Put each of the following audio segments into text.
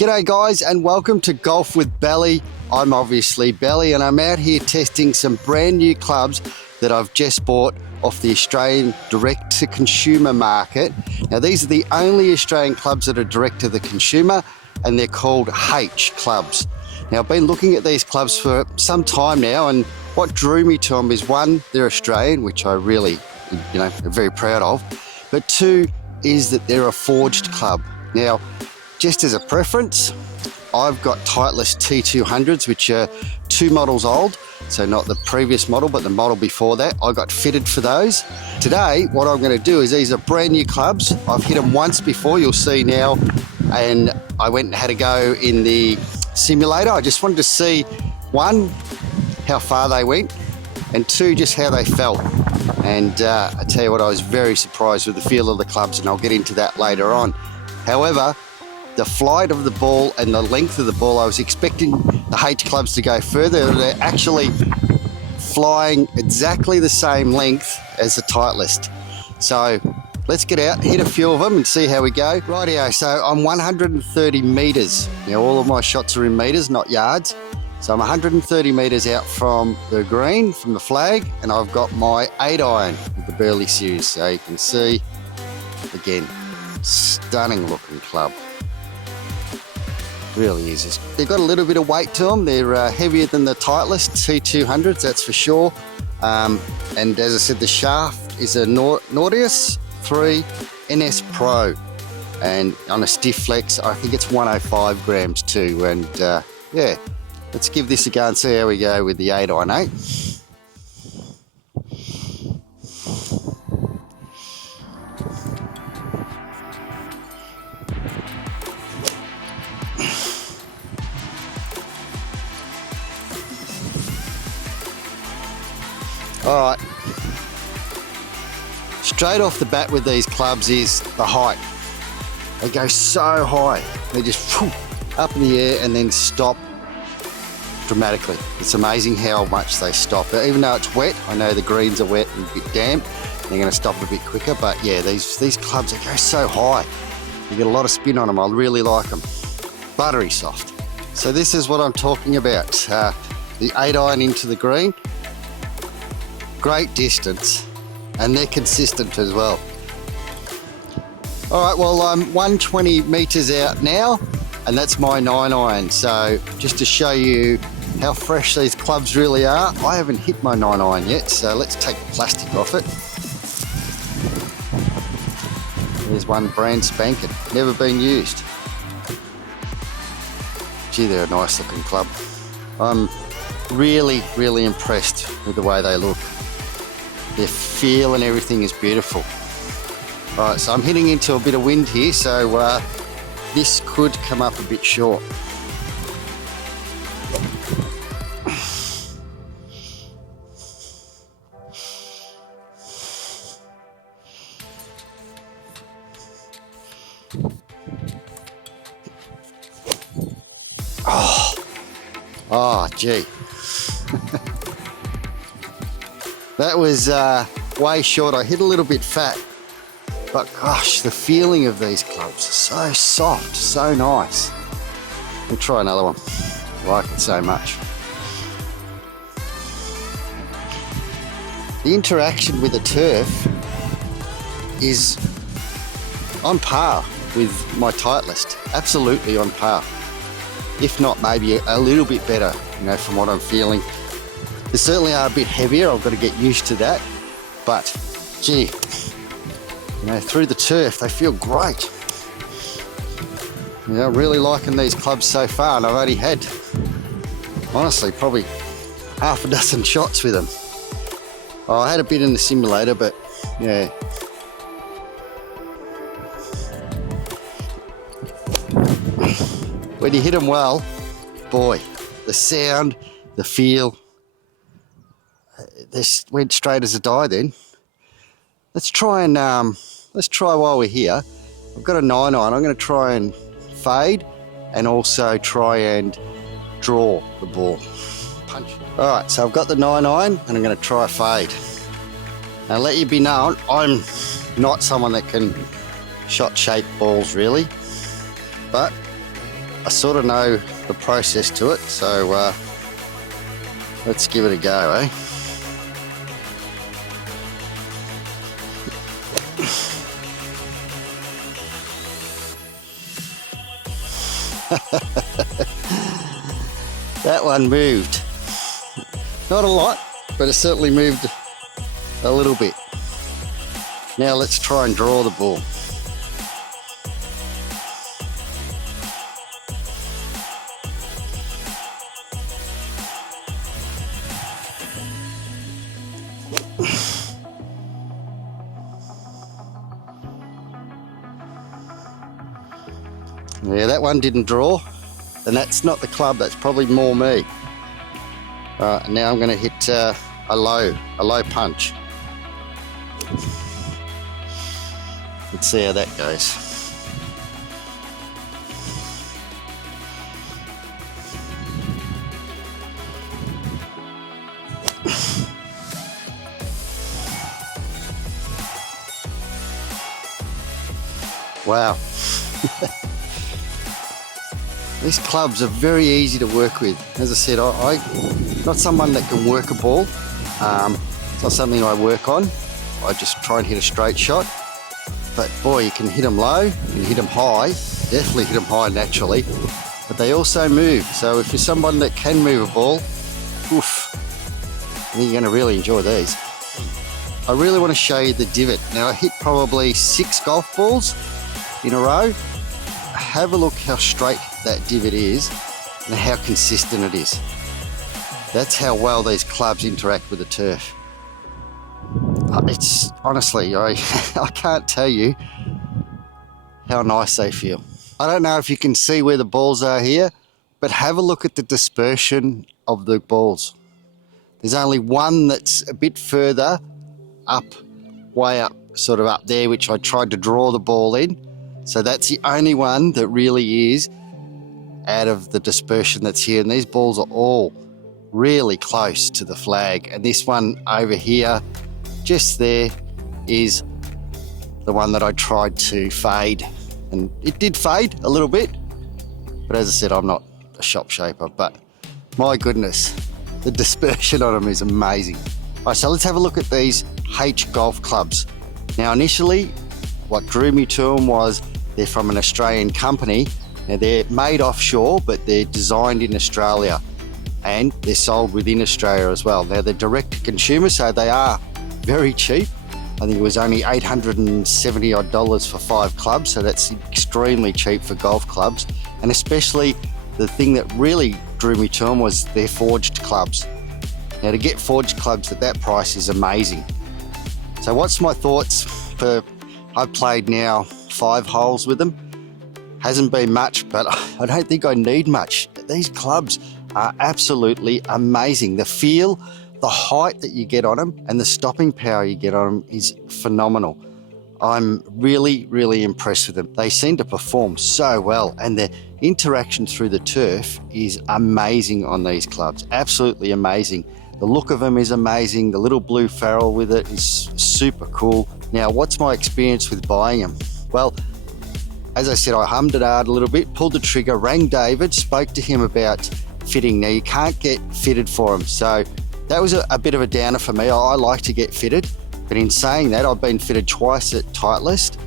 G'day guys and welcome to Golf with Burleigh. I'm obviously Burleigh and I'm out here testing some brand new clubs that I've just bought off the Australian direct to consumer market. Now these are the only Australian clubs that are direct to the consumer and they're called Haitch clubs. Now I've been looking at these clubs for some time now and what drew me to them is one, they're Australian, which I really, am very proud of, but two is that they're a forged club. Now, just as a preference, I've got Titleist T200s, which are 2 models old, so not the previous model, but the model before that. I got fitted for those. Today, what I'm going to do is these are brand new clubs. I've hit them once before, you'll see now, and I went and had a go in the simulator. I just wanted to see, one, how far they went, and two, just how they felt. And I tell you what, I was very surprised with the feel of the clubs, and I'll get into that later on. However, the flight of the ball and the length of the ball, I was expecting the Haitch clubs to go further. They're actually flying exactly the same length as the Titleist. So let's get out, hit a few of them and see how we go. Rightio, so I'm 130 metres. Now all of my shots are in metres, not yards. So I'm 130 metres out from the green, from the flag, and I've got my 8-iron with the Burleigh series. So you can see, again, stunning looking club. Really is. They've got a little bit of weight to them. They're heavier than the Titleist T200s, that's for sure. And as I said, the shaft is a Nordeus 3 NS Pro. And on a stiff flex, I think it's 105 grams too. And yeah, let's give this a go and see how we go with the 8-iron, eh? All right, straight off the bat with these clubs is the height. They go so high, they just up in the air and then stop dramatically. It's amazing how much they stop. Even though it's wet, I know the greens are wet and a bit damp, they're going to stop a bit quicker, but yeah, these clubs, they go so high. You get a lot of spin on them, I really like them. Buttery soft. So this is what I'm talking about, the 8-iron into the green. Great distance, and they're consistent as well. All right, well, I'm 120 metres out now, and that's my 9-iron. So just to show you how fresh these clubs really are, I haven't hit my 9-iron yet, so let's take the plastic off it. There's one brand spanking, never been used. Gee, they're a nice looking club. I'm really, really impressed with the way they look. Their feel and everything is beautiful. All right, so I'm hitting into a bit of wind here, so this could come up a bit short. Oh, gee. That was way short. I hit a little bit fat, but gosh, the feeling of these clubs are so soft, so nice. We'll try another one. I like it so much. The interaction with the turf is on par with my Titleist, absolutely on par. If not, maybe a little bit better, from what I'm feeling. They certainly are a bit heavier, I've got to get used to that, but gee, through the turf, they feel great. Really liking these clubs so far, and I've only had, honestly, probably half a dozen shots with them. Oh, I had a bit in the simulator, but yeah. When you hit them well, boy, the sound, the feel, this went straight as a die then. Let's try while we're here. I've got a 9-iron. I'm going to try and fade and also try and draw the ball. Punch. All right, so I've got the 9-iron and I'm going to try a fade. Now let you be known, I'm not someone that can shot shape balls really, but I sort of know the process to it, so let's give it a go, eh? That one moved. Not a lot, but it certainly moved a little bit. Now let's try and draw the ball. Yeah, that one didn't draw, and that's not the club, that's probably more me. All right, now I'm going to hit a low punch. Let's see how that goes. Wow. These clubs are very easy to work with. As I said, I'm not someone that can work a ball. It's not something I work on. I just try and hit a straight shot. But boy, you can hit them low, you can hit them high, definitely hit them high naturally, but they also move. So if you're someone that can move a ball, oof, I think you're going to really enjoy these. I really want to show you the divot. Now I hit probably 6 golf balls in a row. Have a look how straight that divot is and how consistent it is. That's how well these clubs interact with the turf. It's honestly, I can't tell you how nice they feel. I don't know if you can see where the balls are here, but have a look at the dispersion of the balls. There's only one that's a bit further up, way up, sort of up there, which I tried to draw the ball in. So that's the only one that really is out of the dispersion that's here. And these balls are all really close to the flag. And this one over here, just there, is the one that I tried to fade. And it did fade a little bit. But as I said, I'm not a shop shaper. But my goodness, the dispersion on them is amazing. All right, so let's have a look at these Haitch golf clubs. Now, initially, what drew me to them was they're from an Australian company. Now, they're made offshore, but they're designed in Australia, and they're sold within Australia as well. Now, they're direct to consumer, so they are very cheap. I think it was only $870 odd for 5 clubs, so that's extremely cheap for golf clubs. And especially the thing that really drew me to them was their forged clubs. Now, to get forged clubs at that price is amazing. So what's my thoughts for, I've played now 5 holes with them. Hasn't been much, but I don't think I need much. These clubs are absolutely amazing. The feel, the height that you get on them, and the stopping power you get on them is phenomenal. I'm really, really impressed with them. They seem to perform so well, and the interaction through the turf is amazing on these clubs. Absolutely amazing. The look of them is amazing. The little blue ferrule with it is super cool. Now, what's my experience with buying them? Well, as I said, I hummed it hard a little bit, pulled the trigger, rang David, spoke to him about fitting. Now, you can't get fitted for them, so that was a bit of a downer for me. I like to get fitted, but in saying that, I've been fitted twice at Titleist,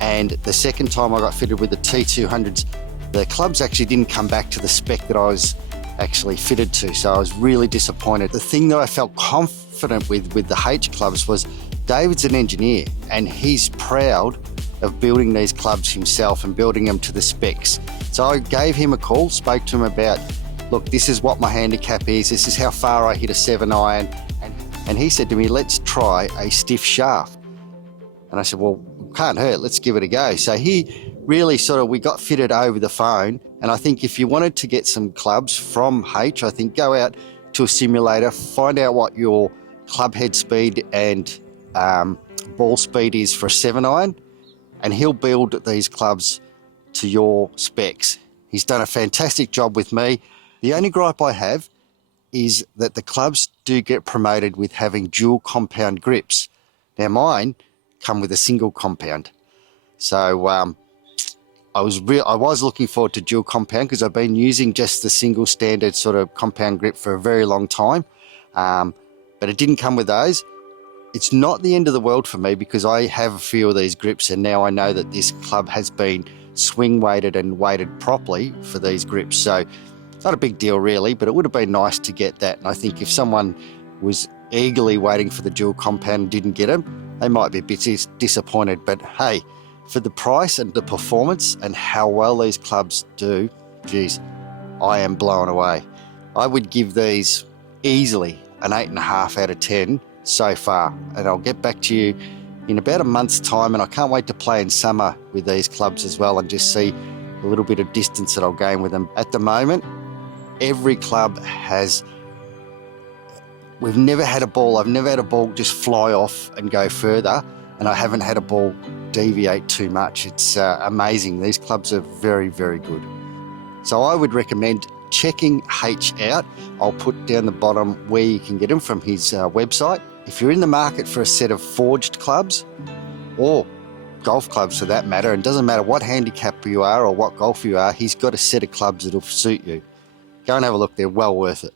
and the second time I got fitted with the T200s, the clubs actually didn't come back to the spec that I was actually fitted to, so I was really disappointed. The thing that I felt confident with the Haitch clubs was David's an engineer, and he's proud of building these clubs himself and building them to the specs. So I gave him a call, spoke to him about, look, this is what my handicap is, this is how far I hit a 7-iron, and he said to me, let's try a stiff shaft. And I said, well, can't hurt, let's give it a go. So he really we got fitted over the phone, and I think if you wanted to get some clubs from Haitch, I think go out to a simulator, find out what your club head speed and ball speed is for a 7-iron, and he'll build these clubs to your specs. He's done a fantastic job with me. The only gripe I have is that the clubs do get promoted with having dual compound grips. Now, mine come with a single compound. So I was looking forward to dual compound because I've been using just the single standard sort of compound grip for a very long time, but it didn't come with those. It's not the end of the world for me because I have a few of these grips, and now I know that this club has been swing weighted and weighted properly for these grips. So it's not a big deal really, but it would have been nice to get that. And I think if someone was eagerly waiting for the dual compound and didn't get them, they might be a bit disappointed. But hey, for the price and the performance and how well these clubs do, geez, I am blown away. I would give these easily an 8.5 out of 10 so far, and I'll get back to you in about a month's time, and I can't wait to play in summer with these clubs as well and just see a little bit of distance that I'll gain with them. At the moment, every club has, I've never had a ball just fly off and go further, and I haven't had a ball deviate too much. It's amazing. These clubs are very, very good. So I would recommend checking Haitch out. I'll put down the bottom where you can get them from his website. If you're in the market for a set of forged clubs, or golf clubs for that matter, and doesn't matter what handicap you are or what golfer you are, he's got a set of clubs that'll suit you. Go and have a look, they're well worth it.